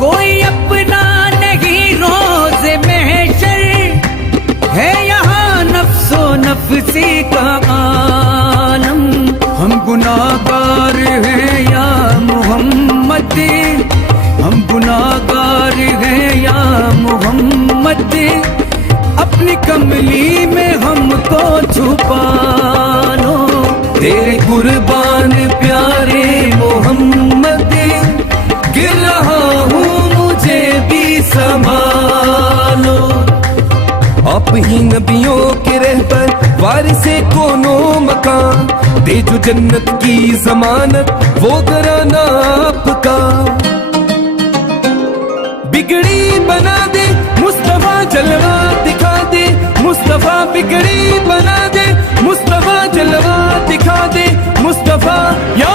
कोई अपना नहीं रोज़े महशर, है यहाँ नफ्सो नफ्सी का आलम। हम गुनाहगार हैं या मोहम्मद, हम गुनाहगार हैं या मोहम्मद, अपनी कमली में हमको छुपा लो। तेरे कुर्बान प्यारे मोहम्मद, गिर रहा हूँ मुझे भी संभालो। आप ही नबियों के रहबर वारिसे कोनो मकान, दे जो जन्नत की जमानत वो घराना आपका। बिगड़ी बना दे मुस्तफा जलवा दिखा दे, मुस्तफा बिगड़ी बना दे, मुस्तफा जलवा दिखा दे, मुस्तफा या